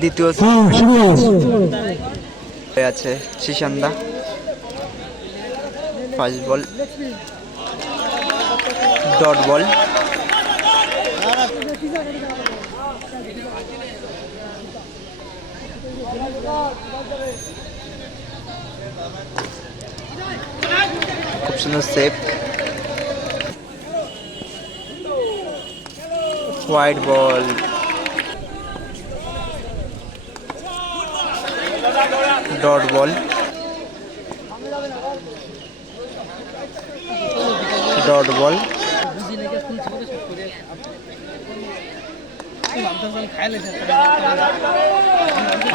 দ্বিতীয় হ্যাঁ আছে শিশান্দা। ফার্স্ট বল ডট বল খুব সুন্দর save white ball dot ball. Dot ball.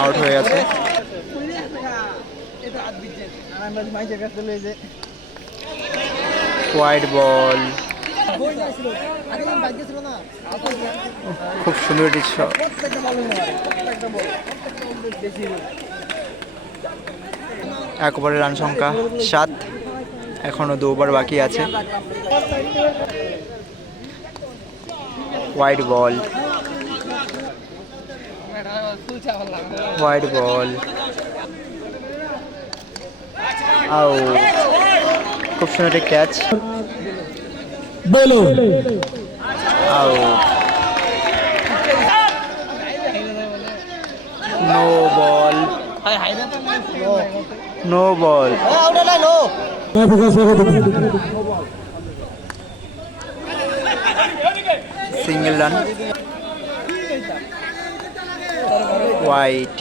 Out হয়ে গেছে। White ball. খুব সুন্দর shot। এক রান সংখ্যা সাত। এখনও দু ওভার বাকি আছে। হোয়াইট বল হোয়াইট বল আও খুব সুন্দর একটা ক্যাচ বলো আও no ball no ball single run white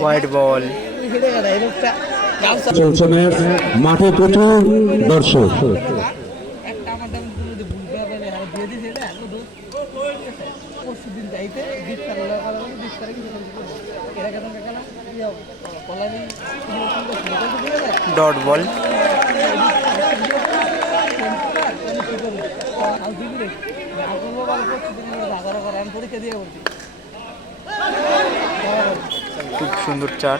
white ball চলছে মাঠে প্রচুর দর্শক। Dot ball. খুব সুন্দর চার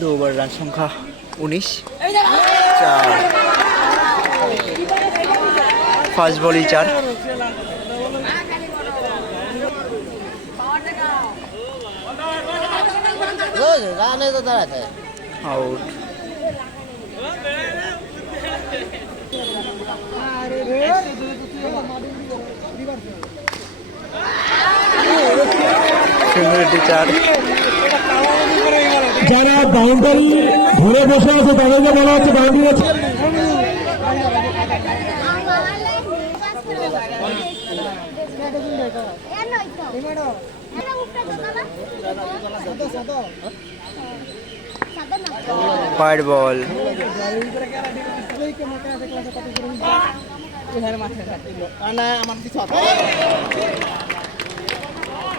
দু ওভার রান সংখ্যা উনিশ। চার। ফার্স্ট বলই চার। রানে তো দাঁড়াতে আউট সুন্দর একটি চার যারা বাউন্ডারি ধরে বসে আছে তাদেরকে বলা হচ্ছে বাউন্ডারি আছে বল আমার কিছু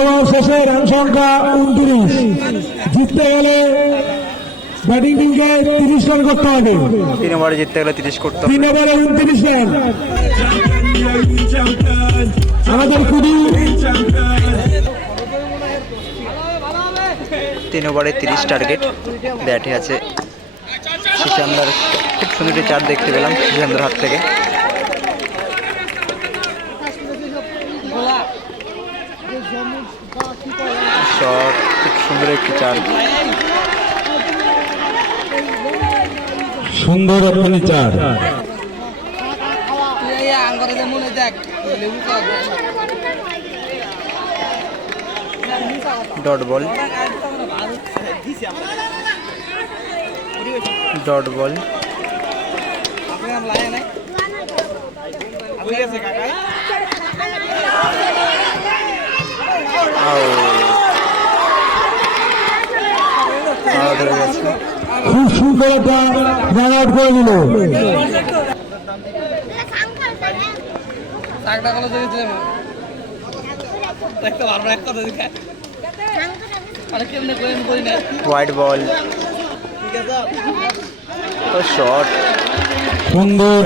ওভার শেষে রান সংখ্যা উনত্রিশ। জিততে গেলে ব্যাটিং টিমকে তিরিশ রান করতে হবে। তিন ওভারে জিততে গেলে তিরিশ করতে তিন ওভারে উনত্রিশ রান। আমাদের কুড়ি তিন ওভারে তিরিশ টার্গেট। ব্যাটে আছে। শিশান্দার খুব সুন্দর চার দেখতে পেলাম শিশান্দার হাত থেকে। শট খুব সুন্দর একটি চার সুন্দর একখানি চার তুই এই আঙ্গরে যে দেখ লেবু খাওয়া ডট বল। Dot ball. কাকা আউট হয়ে গেছে খুব সুন্দর একটা রান আউট করে দিল। হোয়াইট বল ঠিক শর্ট সুন্দর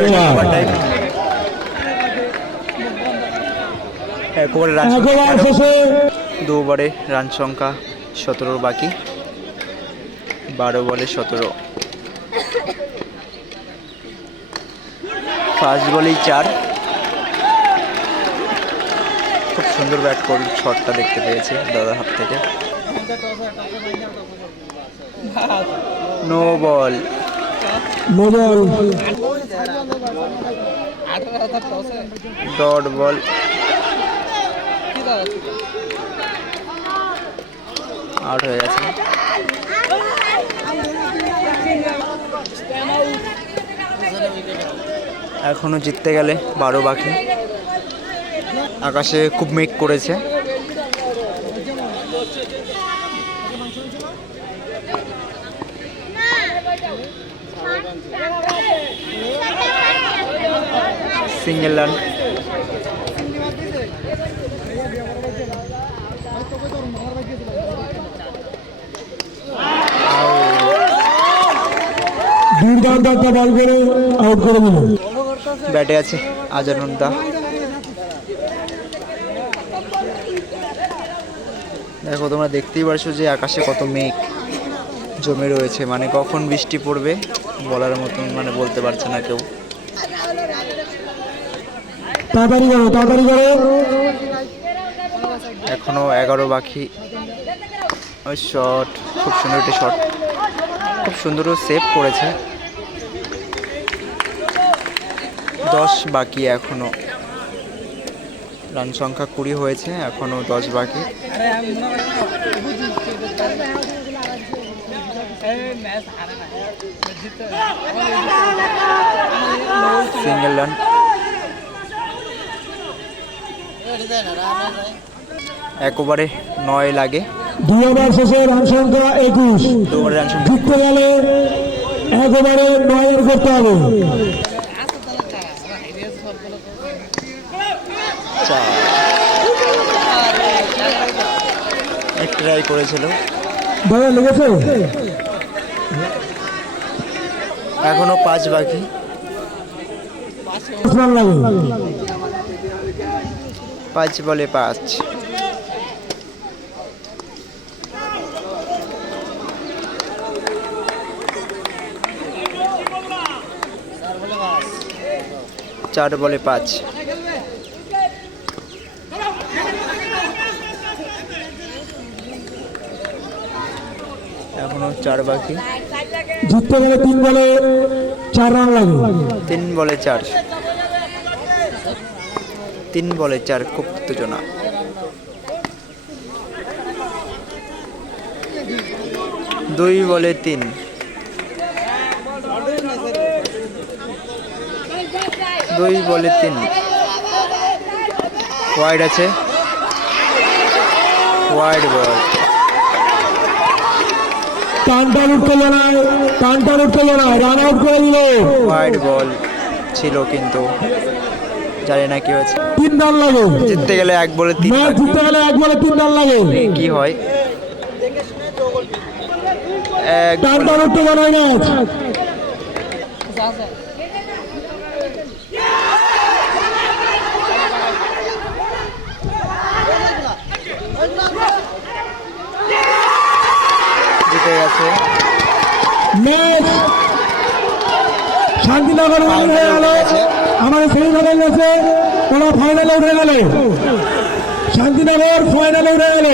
ওভারে রান সংখ্যা সতেরো বাকি। বারো বলে সতেরো। ফার্স্ট বলেই চার। খুব সুন্দর ব্যাট করল শটটা দেখতে পেয়েছে দাদার হাত থেকে। No ball. নোবল আঠারো ডট বল। আউট হয়ে গেছে। এখনও জিততে গেলে বারো বাকি। আকাশে খুব মেঘ করেছে। Single run. দুর্দান্ত একটা বল করে আউট করে দিল। ব্যাটে আছে আজানুদ্দা দেখো তোমরা দেখতেই পারছ যে আকাশে কত মেঘ জমে রয়েছে। মানে কখন বৃষ্টি পড়বে বলার মতন মানে বলতে পারছে না কেউ। তাড়াতাড়ি করো তাড়াতাড়ি করো। এখনও এগারো বাকি। ওই শট খুব সুন্দর একটি শট খুব সুন্দর সেভ করেছে। দশ বাকি এখনও। রান সংখ্যা কুড়ি হয়েছে এখনও দশ বাকি। সিঙ্গেল রান এক ওভারে নয় লাগে। দুই ওভার শেষে রান সংখ্যা একুশ। জিততে গেলে এক ওভারে নয়ের করতে হবে চার এক ট্রাই করেছিল। এখনও পাঁচ বাকি। পাঁচ বলে পাঁচ। চার বলে পাঁচ এখনও চার বাকি। জিততে গেলে তিন বলে চার রান লাগে। তিন বলে চার। তিন বলে চার খুব উত্তেজনা দুই বলে তিন। দুই বলে তিন। ওয়াইড আছে। Wide ball. টান টান উঠতে লড়াই টানটা টান উঠতে লড়াই রান আউট করে দিল। ওয়াইড বল ছিল কিন্তু জানি না কি হয়েছে। তিন রান লাগে। জিততে গেলে এক বলে তিন ম্যাচ জিততে গেলে এক বলে তিন রান লাগে। কি হয়? টানটা উঠতে জানায় ম্যাচ ম্যাচ শান্তিনগর হয়ে গেল। আমাদের সেমিফাইনাল আছে ওরা ফাইনালে উঠে গেলে। শান্তিনগর ফাইনালে উঠে গেল।